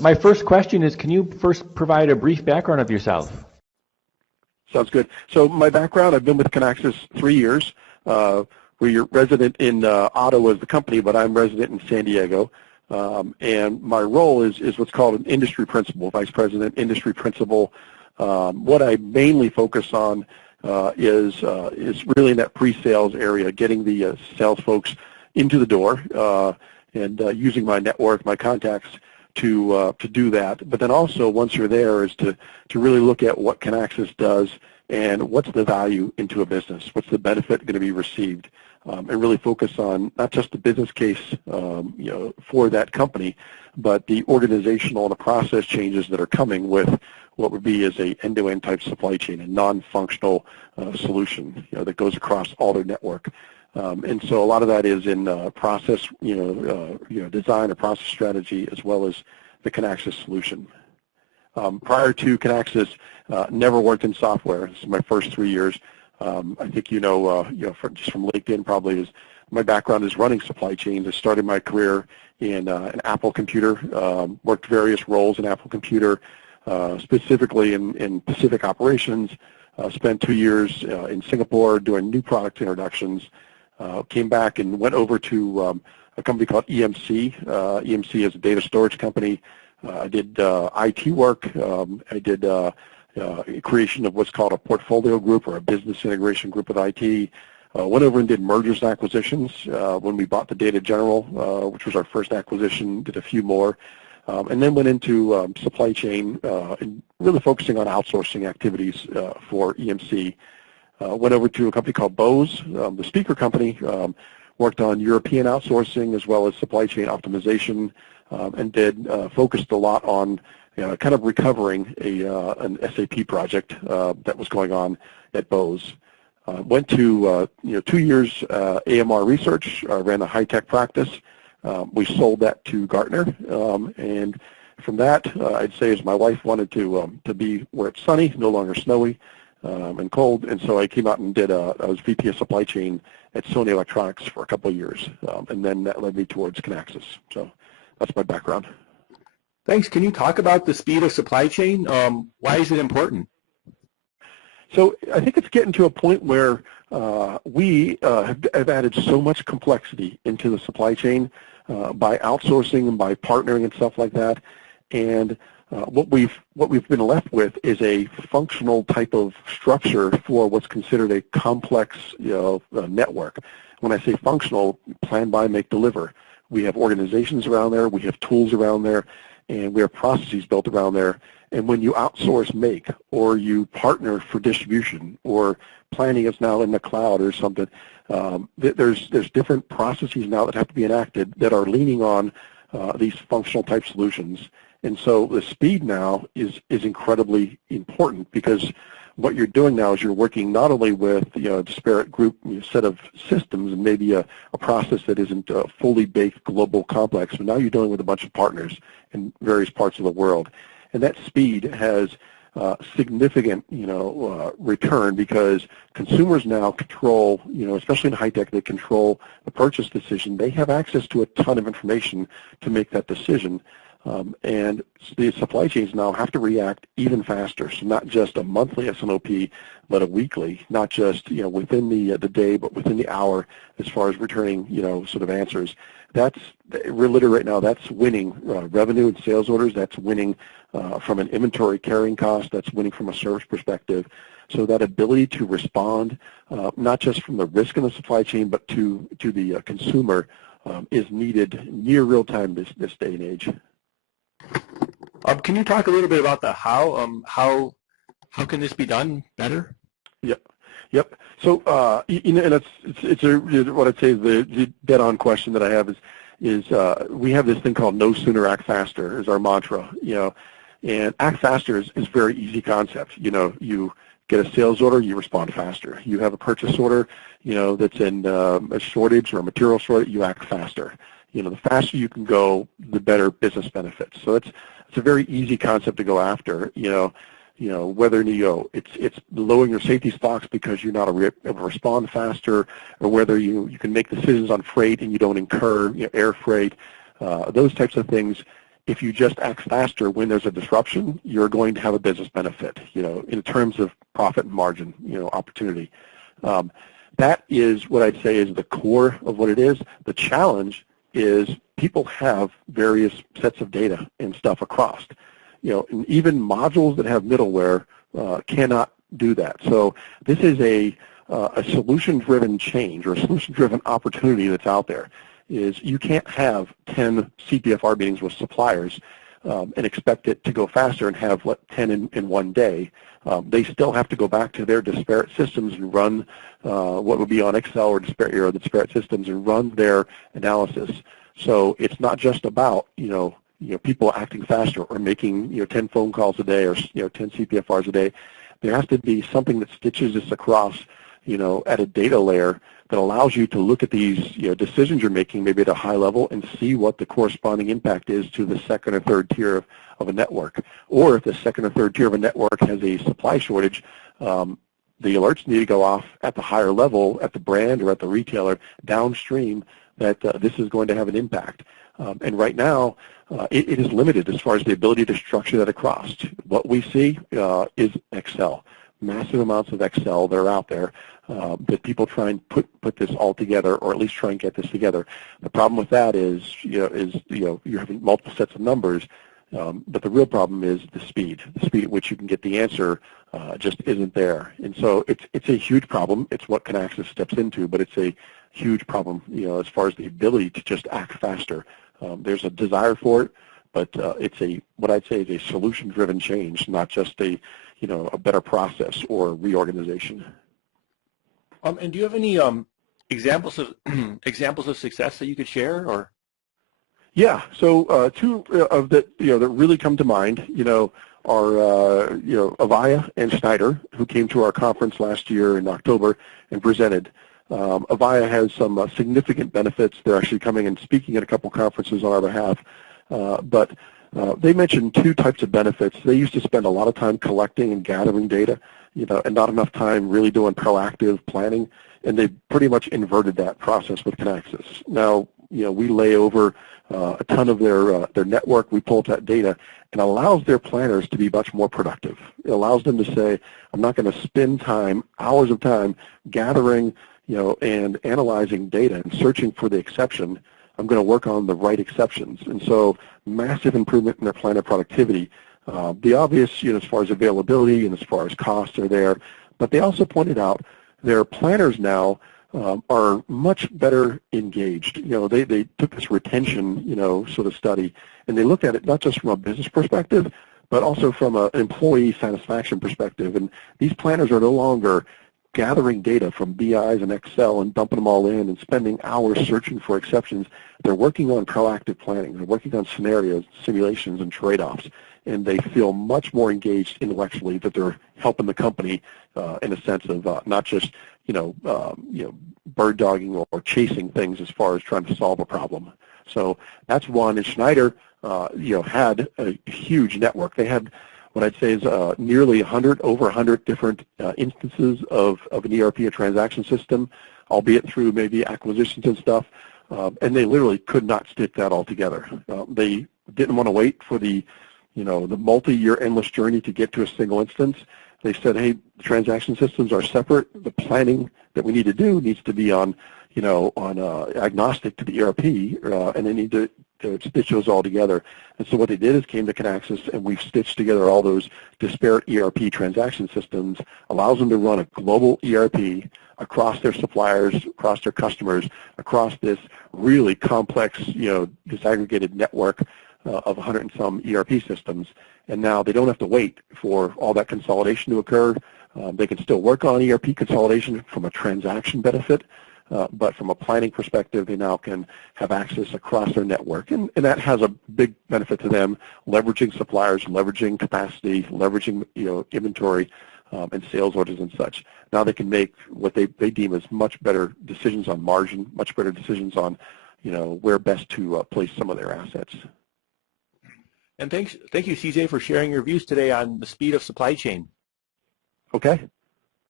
My first question is, can you first provide a brief background of yourself? Sounds good. So my background, I've been with Kinaxis 3 years. We're resident in Ottawa as the company, but I'm resident in San Diego. And my role is what's called an industry principal, vice president, industry principal. What I mainly focus on is really in that pre-sales area, getting the sales folks into the door and using my network, my contacts to do that. But then also, once you're there, is to really look at what Kinaxis does and what's the value into a business, what's the benefit going to be received, and really focus on not just the business case for that company, but the organizational and the process changes that are coming with what would be as a end-to-end type supply chain, a non-functional solution that goes across all their network. And so a lot of that is in process, design or process strategy, as well as the Kinaxis solution. Prior to Kinaxis, never worked in software. This is my first 3 years. I think just from LinkedIn probably is my background is running supply chains. I started my career in an Apple Computer, worked various roles in Apple Computer, specifically in Pacific operations. Spent 2 years in Singapore doing new product introductions. Came back and went over to a company called EMC. EMC is a data storage company. I did IT work. I did creation of what's called a portfolio group or a business integration group with IT. Went over and did mergers and acquisitions when we bought the Data General, which was our first acquisition, did a few more. And then went into supply chain and really focusing on outsourcing activities for EMC. Went over to a company called Bose, the speaker company, worked on European outsourcing as well as supply chain optimization, and focused a lot on kind of recovering an SAP project that was going on at Bose. Went to 2 years AMR research, ran a high-tech practice. We sold that to Gartner, and from that, I'd say as my wife wanted to be where it's sunny, no longer snowy and cold, and so I came out and I was VP of supply chain at Sony Electronics for a couple of years, and then that led me towards Kinaxis. So that's my background. Thanks. Can you talk about the speed of supply chain? Why is it important? So I think it's getting to a point where we have added so much complexity into the supply chain by outsourcing and by partnering and stuff like that, and what we've been left with is a functional type of structure for what's considered a complex network. When I say functional, plan, buy, make, deliver. We have organizations around there, we have tools around there, and we have processes built around there. And when you outsource make, or you partner for distribution, or planning is now in the cloud or something, there's different processes now that have to be enacted that are leaning on these functional type solutions. And so the speed now is incredibly important, because what you're doing now is you're working not only with a disparate group set of systems and maybe a process that isn't a fully baked global complex, but now you're dealing with a bunch of partners in various parts of the world. And that speed has significant return, because consumers now control, especially in high tech, they control the purchase decision. They have access to a ton of information to make that decision. And the supply chains now have to react even faster. So not just a monthly s&op, but a weekly, not just within the day, but within the hour, as far as returning sort of answers. We're literally right now, that's winning revenue and sales orders. That's winning from an inventory carrying cost. That's winning from a service perspective. So that ability to respond, not just from the risk in the supply chain, but to the consumer, is needed near real time this day and age. Can you talk a little bit about the how? How can this be done better? Yep. So and it's what I'd say is the dead-on question that I have is we have this thing called no sooner, act faster is our mantra. And act faster is a very easy concept. You get a sales order, you respond faster. You have a purchase order, that's in a shortage or a material shortage, you act faster. The faster you can go, the better business benefits. So it's a very easy concept to go after. Whether it's lowering your safety stocks because you're not able to respond faster, or whether you can make decisions on freight and you don't incur air freight, those types of things. if you just act faster when there's a disruption, you're going to have a business benefit, in terms of profit and margin, opportunity. That is what I'd say is the core of what it is. The challenge is people have various sets of data and stuff across. And even modules that have middleware cannot do that. So this is a solution-driven change or a solution-driven opportunity that's out there. Is you can't have 10 CPFR meetings with suppliers and expect it to go faster and have 10 in one day. They still have to go back to their disparate systems and run what would be on Excel or the disparate systems and run their analysis. So it's not just about people acting faster or making 10 phone calls a day or 10 CPFRs a day. There has to be something that stitches this across at a data layer that allows you to look at these decisions you're making maybe at a high level and see what the corresponding impact is to the second or third tier of a network. Or if the second or third tier of a network has a supply shortage, the alerts need to go off at the higher level at the brand or at the retailer downstream that this is going to have an impact. And right now, it is limited as far as the ability to structure that across. What we see is Excel. Massive amounts of Excel that are out there that people try and put this all together, or at least try and get this together. The problem with that is you're having multiple sets of numbers, but the real problem is the speed at which you can get the answer just isn't there. And so it's a huge problem. It's what Kinaxis steps into, but it's a huge problem as far as the ability to just act faster. There's a desire for it, but it's what I'd say is a solution-driven change, not just a better process or reorganization. And do you have any examples of success that you could share, or? Yeah. So two of that that really come to mind, are Avaya and Schneider, who came to our conference last year in October and presented. Avaya has some significant benefits. They're actually coming and speaking at a couple conferences on our behalf, but they mentioned two types of benefits. They used to spend a lot of time collecting and gathering data, and not enough time really doing proactive planning, and they pretty much inverted that process with Kinaxis. Now, we lay over a ton of their network. We pull up that data, and allows their planners to be much more productive. It allows them to say, I'm not going to spend hours of time gathering, and analyzing data and searching for the exception. I'm going to work on the right exceptions. And so massive improvement in their planner productivity. The obvious, as far as availability and as far as costs are there, but they also pointed out their planners now are much better engaged. They took this retention, sort of study, and they looked at it not just from a business perspective, but also from an employee satisfaction perspective. And these planners are no longer gathering data from BIs and Excel and dumping them all in and spending hours searching for exceptions. They're working on proactive planning. They're working on scenarios, simulations, and trade-offs, and they feel much more engaged intellectually that they're helping the company in a sense of not just bird dogging or chasing things as far as trying to solve a problem. So that's one. And Schneider, had a huge network. They had what I'd say is nearly over 100 different instances of an ERP, a transaction system, albeit through maybe acquisitions and stuff, and they literally could not stick that all together. They didn't want to wait for the multi-year endless journey to get to a single instance. They said, hey, the transaction systems are separate. The planning that we need to do needs to be on agnostic to the ERP, and they need to stitch those all together. And so what they did is came to Kinaxis, and we've stitched together all those disparate ERP transaction systems, allows them to run a global ERP across their suppliers, across their customers, across this really complex, disaggregated network of 100 and some ERP systems. And now they don't have to wait for all that consolidation to occur. They can still work on ERP consolidation from a transaction benefit, but from a planning perspective, they now can have access across their network, and that has a big benefit to them, leveraging suppliers, leveraging capacity, leveraging inventory and sales orders and such. Now they can make what they deem as much better decisions on margin, much better decisions on where best to place some of their assets. And thank you, CJ, for sharing your views today on the speed of supply chain. Okay.